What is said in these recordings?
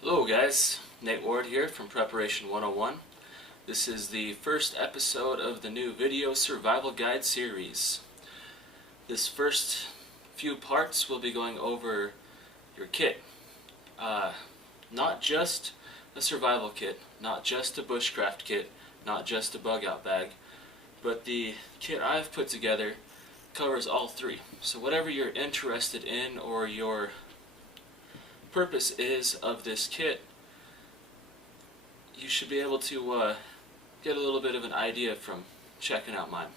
Hello guys, Nate Ward here from Preparation 101. This is the first episode of the new video survival guide series. This first few parts will be going over your kit. Not just a survival kit, not just a bushcraft kit, not just a bug out bag, but the kit I've put together covers all three. So whatever you're interested in or your purpose is of this kit, you should be able to get a little bit of an idea from checking out mine.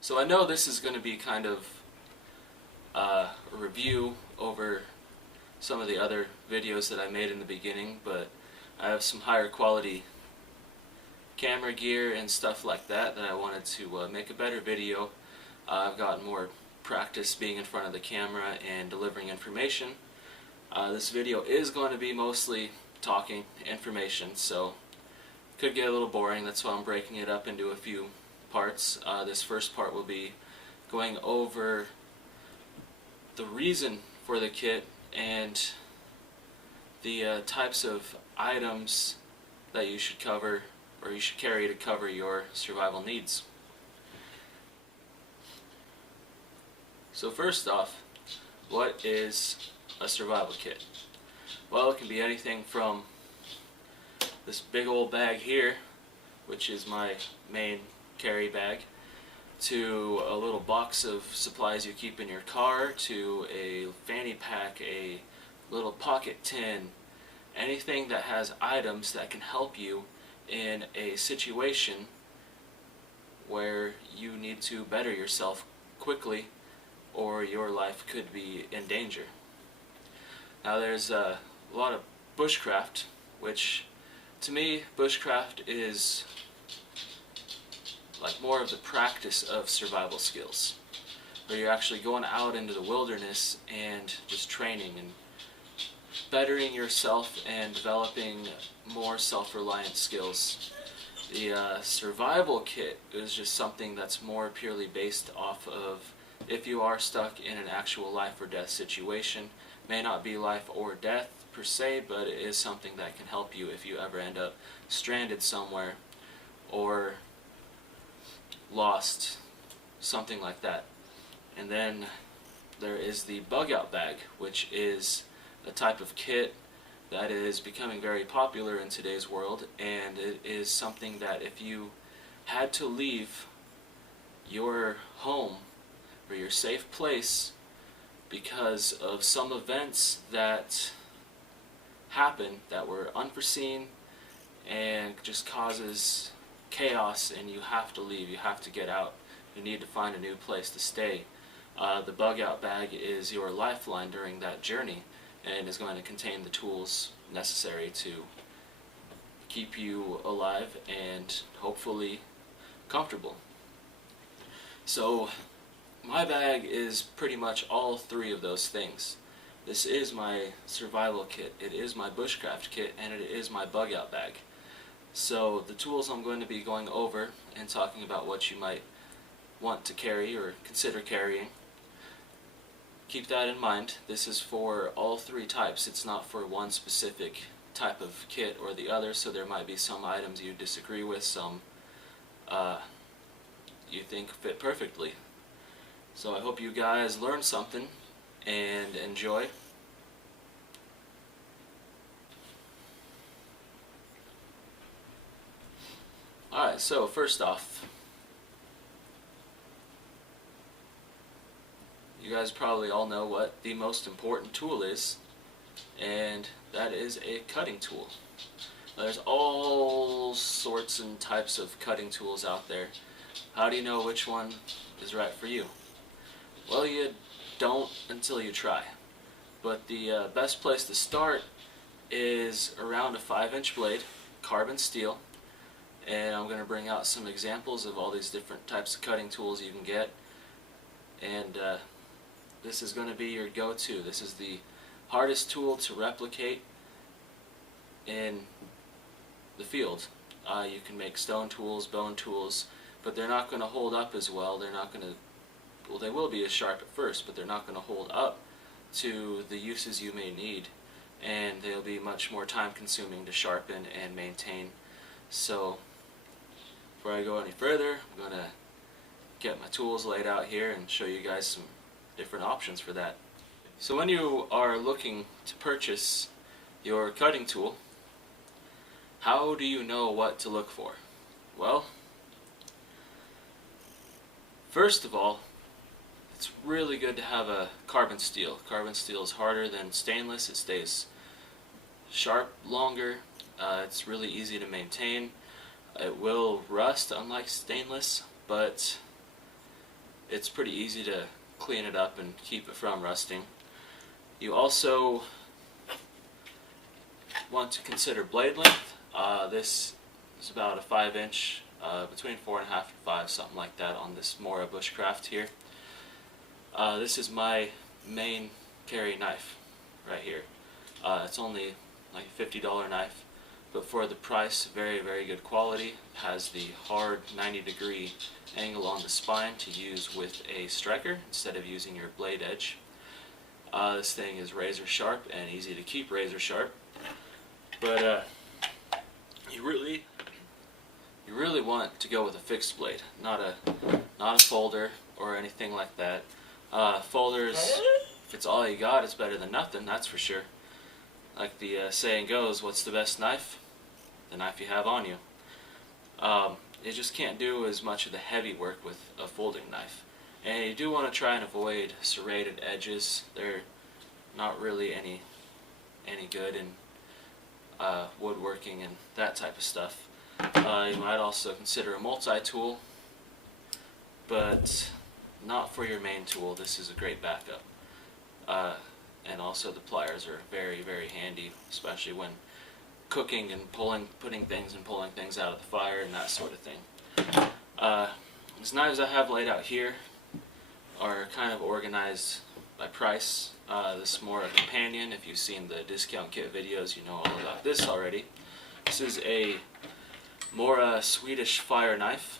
So I know this is going to be kind of a review over some of the other videos that I made in the beginning, but I have some higher quality camera gear and stuff like that I wanted to make a better video. I've gotten more practice being in front of the camera and delivering information. This video is going to be mostly talking information, so it could get a little boring. That's why I'm breaking it up into a few parts. This first part will be going over the reason for the kit and the types of items that you should cover or you should carry to cover your survival needs. So first off, what is a survival kit? Well, it can be anything from this big old bag here, which is my main carry bag, to a little box of supplies you keep in your car, to a fanny pack, a little pocket tin, anything that has items that can help you in a situation where you need to better yourself quickly or your life could be in danger. Now there's a lot of bushcraft, which to me bushcraft is like more of the practice of survival skills, where you're actually going out into the wilderness and just training and bettering yourself and developing more self-reliant skills. The survival kit is just something that's more purely based off of if you are stuck in an actual life or death situation. May not be life or death per se, but it is something that can help you if you ever end up stranded somewhere or lost, something like that. And then there is the bug out bag, which is a type of kit that is becoming very popular in today's world, and it is something that if you had to leave your home or your safe place because of some events that happen that were unforeseen and just causes chaos, and you have to leave, you have to get out, you need to find a new place to stay. The bug out bag is your lifeline during that journey and is going to contain the tools necessary to keep you alive and hopefully comfortable. So my bag is pretty much all three of those things. This is my survival kit, it is my bushcraft kit, and it is my bug out bag. So the tools I'm going to be going over and talking about what you might want to carry or consider carrying, keep that in mind. This is for all three types. It's not for one specific type of kit or the other, so there might be some items you disagree with, some you think fit perfectly. So I hope you guys learn something and enjoy. Alright, so first off, you guys probably all know what the most important tool is, and that is a cutting tool. There's all sorts and types of cutting tools out there. How do you know which one is right for you? Well, you don't until you try. But the best place to start is around a 5-inch blade, carbon steel, and I'm going to bring out some examples of all these different types of cutting tools you can get, and this is going to be your go-to. This is the hardest tool to replicate in the field. You can make stone tools, bone tools, but they're not going to hold up as well. They're not going to, well, they will be as sharp at first, but they're not going to hold up to the uses you may need, and they'll be much more time consuming to sharpen and maintain. So before I go any further, I'm going to get my tools laid out here and show you guys some different options for that. So when you are looking to purchase your cutting tool, how do you know what to look for? Well, first of all, it's really good to have a carbon steel. Carbon steel is harder than stainless. It stays sharp longer. It's really easy to maintain. It will rust, unlike stainless, but it's pretty easy to clean it up and keep it from rusting. You also want to consider blade length. This is about a 5-inch, between 4.5 and 5, something like that, on this Mora bushcraft here. This is my main carry knife right here. It's only like a $50 knife, but for the price, very, very good quality. It has the hard 90-degree angle on the spine to use with a striker instead of using your blade edge. This thing is razor sharp and easy to keep razor sharp, but you really want to go with a fixed blade, not a folder or anything like that. Folders, if it's all you got, it's better than nothing, that's for sure. Like the saying goes, what's the best knife? The knife you have on you. You just can't do as much of the heavy work with a folding knife. And you do want to try and avoid serrated edges. They're not really any good in woodworking and that type of stuff. You might also consider a multi-tool, but not for your main tool. This is a great backup. And also the pliers are very, very handy, especially when cooking and putting things and pulling things out of the fire and that sort of thing. These knives I have laid out here are kind of organized by price. This Mora Companion, if you've seen the discount kit videos, you know all about this already. This is a Mora Swedish fire knife.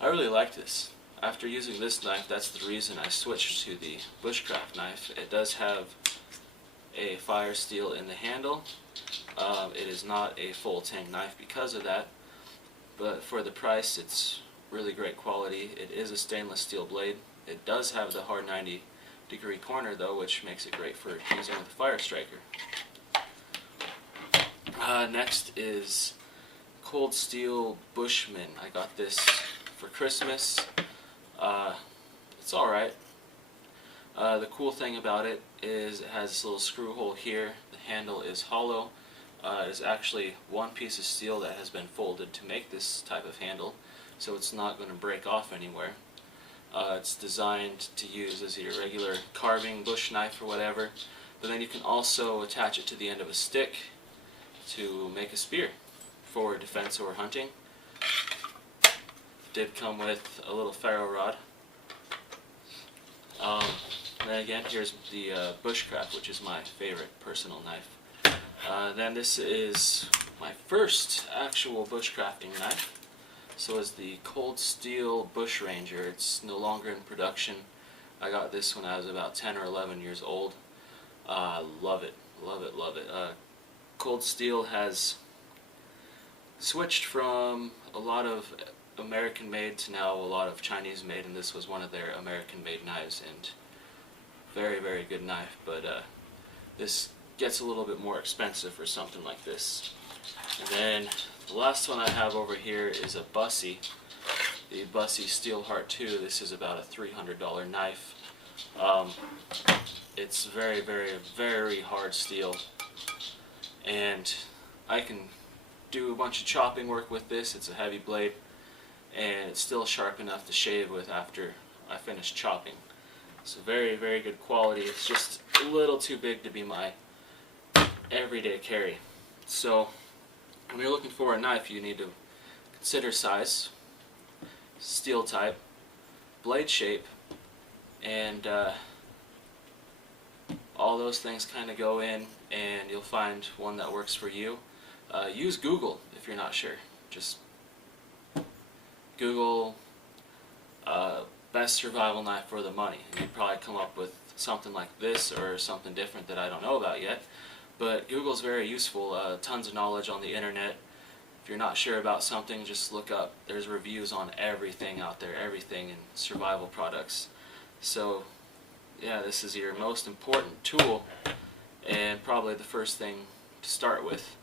I really like this. After using this knife, that's the reason I switched to the bushcraft knife. It does have a fire steel in the handle. It is not a full tang knife because of that, but for the price, it's really great quality. It is a stainless steel blade. It does have the hard 90-degree corner though, which makes it great for using with a fire striker. Next is Cold Steel Bushman. I got this for Christmas. It's alright. The cool thing about it is it has this little screw hole here. The handle is hollow. It is actually one piece of steel that has been folded to make this type of handle, so it's not going to break off anywhere. It's designed to use as your regular carving bush knife or whatever, but then you can also attach it to the end of a stick to make a spear for defense or hunting. Did come with a little ferro rod. And then again, here's the bushcraft, which is my favorite personal knife. Then this is my first actual bushcrafting knife. So is the Cold Steel Bush Ranger. It's no longer in production. I got this when I was about 10 or 11 years old. Love it, love it, love it. Cold Steel has switched from a lot of American made to now a lot of Chinese made, and this was one of their American made knives, and very, very good knife, but this gets a little bit more expensive for something like this. And then the last one I have over here is a Bussy, the Bussy Steelheart 2. This is about a $300 knife. It's very, very, very hard steel, and I can do a bunch of chopping work with this. It's a heavy blade, and it's still sharp enough to shave with after I finish chopping. So very, very good quality. It's just a little too big to be my everyday carry. So when you're looking for a knife, you need to consider size, steel type, blade shape, and all those things kind of go in, and you'll find one that works for you. Use Google if you're not sure. Just Google best survival knife for the money, and you'd probably come up with something like this or something different that I don't know about yet. But Google's very useful. Tons of knowledge on the internet. If you're not sure about something, just look up. There's reviews on everything out there, everything in survival products. So yeah, this is your most important tool and probably the first thing to start with.